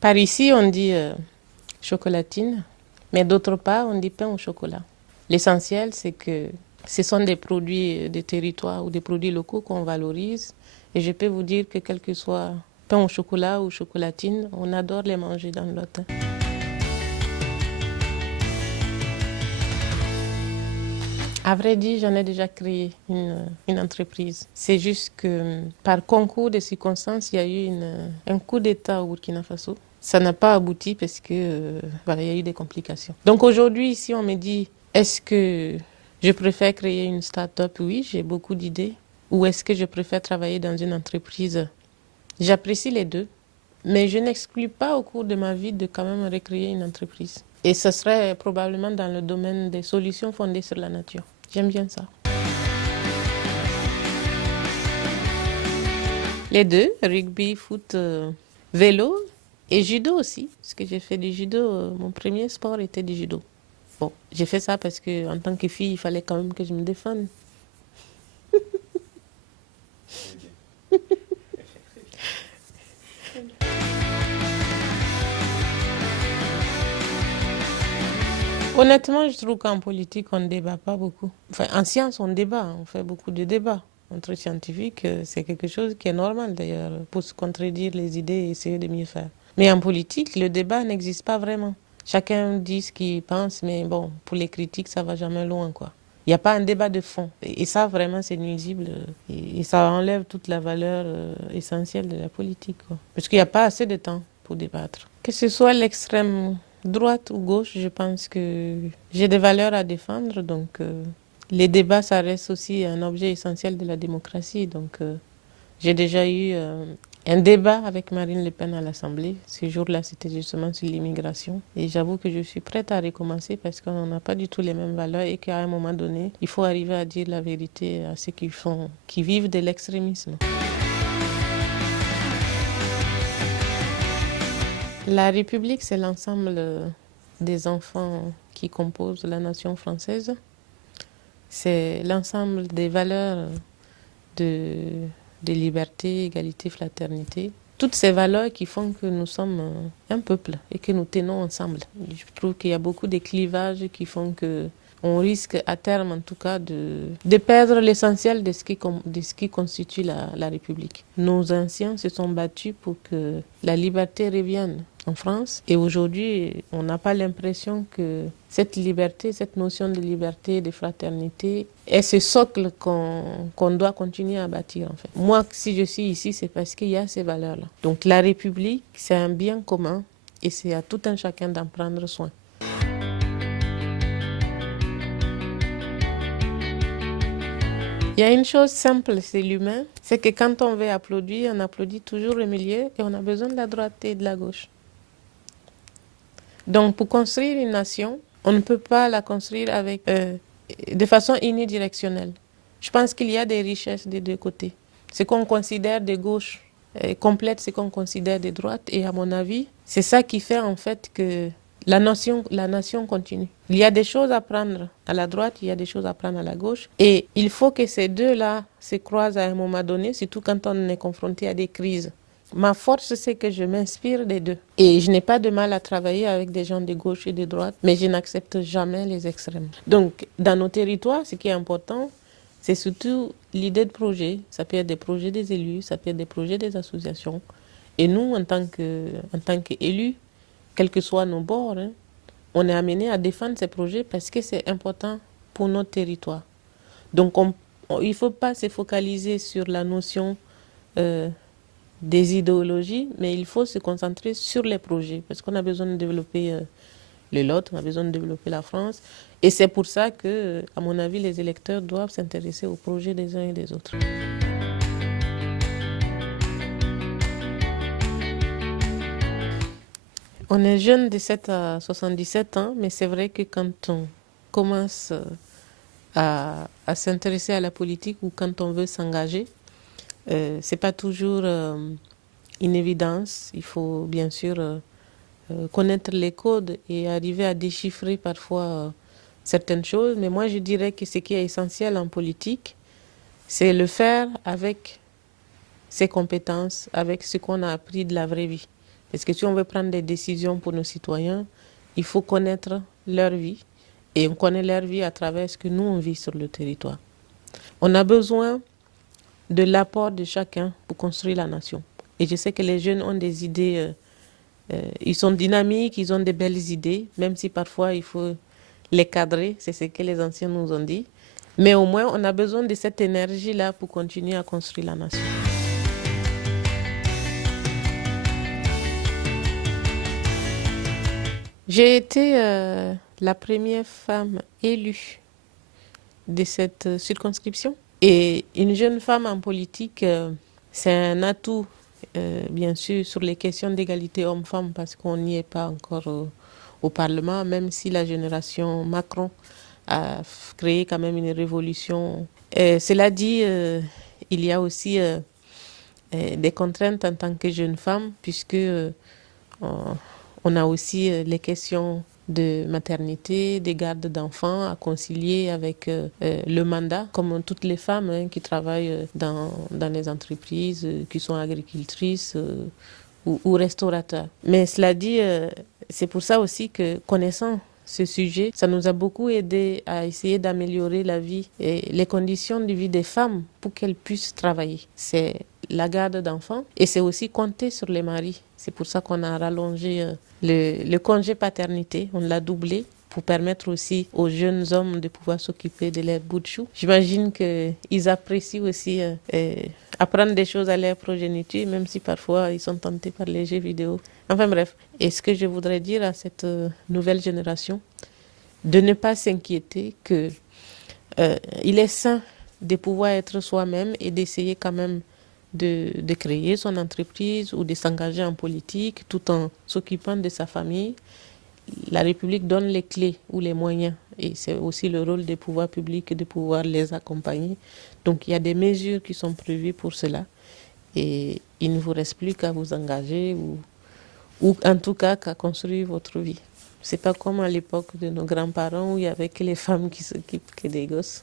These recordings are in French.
Par ici, on dit chocolatine, mais d'autre part, on dit pain au chocolat. L'essentiel, c'est que ce sont des produits de territoire ou des produits locaux qu'on valorise. Et je peux vous dire que quel que soit pain au chocolat ou chocolatine, on adore les manger dans le Lot. À vrai dire, j'en ai déjà créé une entreprise. C'est juste que par concours de circonstances, il y a eu un coup d'État au Burkina Faso. Ça n'a pas abouti parce que voilà, il y a eu des complications. Donc aujourd'hui, si on me dit, est-ce que je préfère créer une start-up? Oui, j'ai beaucoup d'idées. Ou est-ce que je préfère travailler dans une entreprise? J'apprécie les deux, mais je n'exclus pas au cours de ma vie de quand même recréer une entreprise. Et ce serait probablement dans le domaine des solutions fondées sur la nature. J'aime bien ça. Les deux, rugby, foot, vélo et judo aussi. Parce que j'ai fait du judo. Mon premier sport était du judo. Bon, j'ai fait ça parce que en tant que fille, il fallait quand même que je me défende. Honnêtement, je trouve qu'en politique, on ne débat pas beaucoup. Enfin, en science, on débat, on fait beaucoup de débats. Entre scientifiques, c'est quelque chose qui est normal d'ailleurs, pour se contredire les idées et essayer de mieux faire. Mais en politique, le débat n'existe pas vraiment. Chacun dit ce qu'il pense, mais bon, pour les critiques, ça va jamais loin, quoi. Il n'y a pas un débat de fond. Et ça, vraiment, c'est nuisible. Et ça enlève toute la valeur essentielle de la politique, quoi. Parce qu'il n'y a pas assez de temps pour débattre. Que ce soit l'extrême droite ou gauche, je pense que j'ai des valeurs à défendre. Donc, les débats, ça reste aussi un objet essentiel de la démocratie. Donc, j'ai déjà eu un débat avec Marine Le Pen à l'Assemblée. Ce jour-là, c'était justement sur l'immigration. Et j'avoue que je suis prête à recommencer parce qu'on n'a pas du tout les mêmes valeurs et qu'à un moment donné, il faut arriver à dire la vérité à ceux qui vivent de l'extrémisme. La République, c'est l'ensemble des enfants qui composent la nation française. C'est l'ensemble des valeurs de, de liberté, égalité, fraternité. Toutes ces valeurs qui font que nous sommes un peuple et que nous tenons ensemble. Je trouve qu'il y a beaucoup de clivages qui font que on risque à terme, en tout cas, de perdre l'essentiel de ce qui constitue la République. Nos anciens se sont battus pour que la liberté revienne en France. Et aujourd'hui, on n'a pas l'impression que cette liberté, cette notion de liberté, de fraternité, est ce socle qu'on doit continuer à bâtir, en fait. Moi, si je suis ici, c'est parce qu'il y a ces valeurs-là. Donc la République, c'est un bien commun et c'est à tout un chacun d'en prendre soin. Il y a une chose simple, c'est l'humain, c'est que quand on veut applaudir, on applaudit toujours le milieu et on a besoin de la droite et de la gauche. Donc pour construire une nation, on ne peut pas la construire de façon unidirectionnelle. Je pense qu'il y a des richesses des deux côtés. Ce qu'on considère de gauche complète ce qu'on considère de droite et à mon avis, c'est ça qui fait en fait que la nation continue. Il y a des choses à prendre à la droite, il y a des choses à prendre à la gauche. Et il faut que ces deux-là se croisent à un moment donné, surtout quand on est confronté à des crises. Ma force, c'est que je m'inspire des deux. Et je n'ai pas de mal à travailler avec des gens de gauche et de droite, mais je n'accepte jamais les extrêmes. Donc, dans nos territoires, ce qui est important, c'est surtout l'idée de projet. Ça peut être des projets des élus, ça peut être des projets des associations. Et nous, en tant qu'élus, quels que soient nos bords, on est amené à défendre ces projets parce que c'est important pour notre territoire. Donc, il ne faut pas se focaliser sur la notion des idéologies, mais il faut se concentrer sur les projets parce qu'on a besoin de développer le Lot, on a besoin de développer la France. Et c'est pour ça que, à mon avis, les électeurs doivent s'intéresser aux projets des uns et des autres. On est jeune de 7 à 77 ans, mais c'est vrai que quand on commence à s'intéresser à la politique ou quand on veut s'engager, c'est pas toujours une évidence. Il faut bien sûr connaître les codes et arriver à déchiffrer parfois certaines choses. Mais moi, je dirais que ce qui est essentiel en politique, c'est le faire avec ses compétences, avec ce qu'on a appris de la vraie vie. Parce que si on veut prendre des décisions pour nos citoyens, il faut connaître leur vie. Et on connaît leur vie à travers ce que nous, on vit sur le territoire. On a besoin de l'apport de chacun pour construire la nation. Et je sais que les jeunes ont des idées, ils sont dynamiques, ils ont des belles idées, même si parfois il faut les cadrer, c'est ce que les anciens nous ont dit. Mais au moins, on a besoin de cette énergie-là pour continuer à construire la nation. J'ai été la première femme élue de cette circonscription. Et une jeune femme en politique, c'est un atout, bien sûr, sur les questions d'égalité homme-femme, parce qu'on n'y est pas encore au Parlement, même si la génération Macron a créé quand même une révolution. Cela dit, il y a aussi des contraintes en tant que jeune femme, puisque on a aussi les questions de maternité, des gardes d'enfants à concilier avec le mandat, comme toutes les femmes qui travaillent dans les entreprises, qui sont agricultrices ou restaurateurs. Mais cela dit, c'est pour ça aussi que connaissant ce sujet, ça nous a beaucoup aidé à essayer d'améliorer la vie et les conditions de vie des femmes pour qu'elles puissent travailler. C'est la garde d'enfants et c'est aussi compter sur les maris. C'est pour ça qu'on a rallongé le congé paternité, on l'a doublé pour permettre aussi aux jeunes hommes de pouvoir s'occuper de leurs bouts de chou. J'imagine qu'ils apprécient aussi apprendre des choses à leur progéniture, même si parfois ils sont tentés par les jeux vidéo. Enfin bref, et ce que je voudrais dire à cette nouvelle génération, de ne pas s'inquiéter que il est sain de pouvoir être soi-même et d'essayer quand même de créer son entreprise ou de s'engager en politique tout en s'occupant de sa famille. La République donne les clés ou les moyens et c'est aussi le rôle des pouvoirs publics de pouvoir les accompagner. Donc il y a des mesures qui sont prévues pour cela et il ne vous reste plus qu'à vous engager ou en tout cas qu'à construire votre vie. C'est pas comme à l'époque de nos grands-parents où il y avait que les femmes qui s'occupent que des gosses.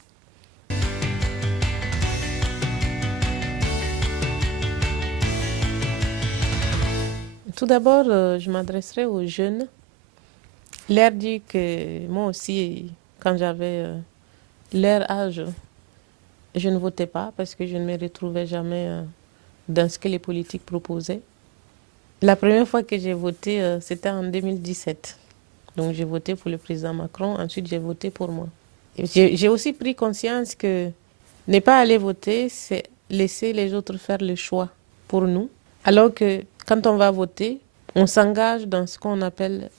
Tout d'abord, je m'adresserai aux jeunes, leur dire que moi aussi, quand j'avais leur âge, je ne votais pas parce que je ne me retrouvais jamais dans ce que les politiques proposaient. La première fois que j'ai voté, c'était en 2017. Donc j'ai voté pour le président Macron, ensuite j'ai voté pour moi. J'ai aussi pris conscience que ne pas aller voter, c'est laisser les autres faire le choix pour nous. Alors que quand on va voter, on s'engage dans ce qu'on appelle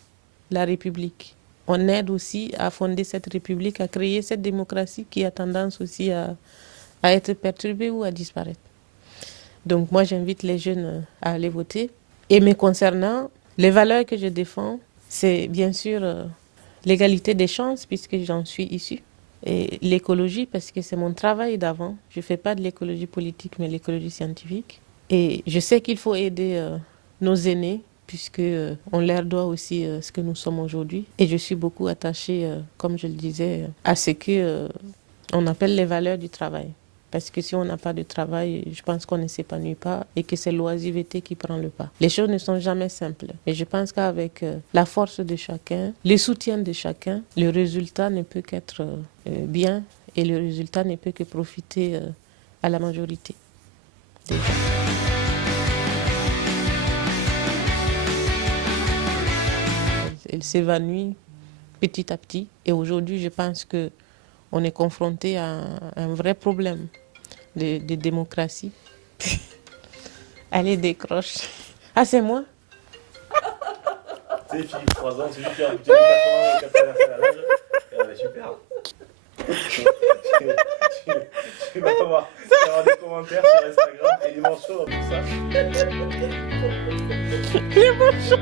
la République. On aide aussi à fonder cette République, à créer cette démocratie qui a tendance aussi à être perturbée ou à disparaître. Donc moi, j'invite les jeunes à aller voter. Et me concernant, les valeurs que je défends, c'est bien sûr l'égalité des chances, puisque j'en suis issue. Et l'écologie, parce que c'est mon travail d'avant. Je ne fais pas de l'écologie politique, mais l'écologie scientifique. Et je sais qu'il faut aider nos aînés, puisque on leur doit aussi ce que nous sommes aujourd'hui. Et je suis beaucoup attachée, comme je le disais, à ce que on appelle les valeurs du travail. Parce que si on n'a pas de travail, je pense qu'on ne s'épanouit pas et que c'est l'oisiveté qui prend le pas. Les choses ne sont jamais simples. Et je pense qu'avec la force de chacun, le soutien de chacun, le résultat ne peut qu'être bien et le résultat ne peut que profiter à la majorité des gens. Elle s'évanouit petit à petit. Et aujourd'hui, je pense qu'on est confronté à un vrai problème de démocratie. Allez, décroche. Ah, c'est moi? Tu sais, Philippe, 3 ans, c'est lui qui a 80 4 traversé à l'âge. Super. Tu vas avoir des commentaires sur Instagram et les morceaux dans tout ça. Les morceaux.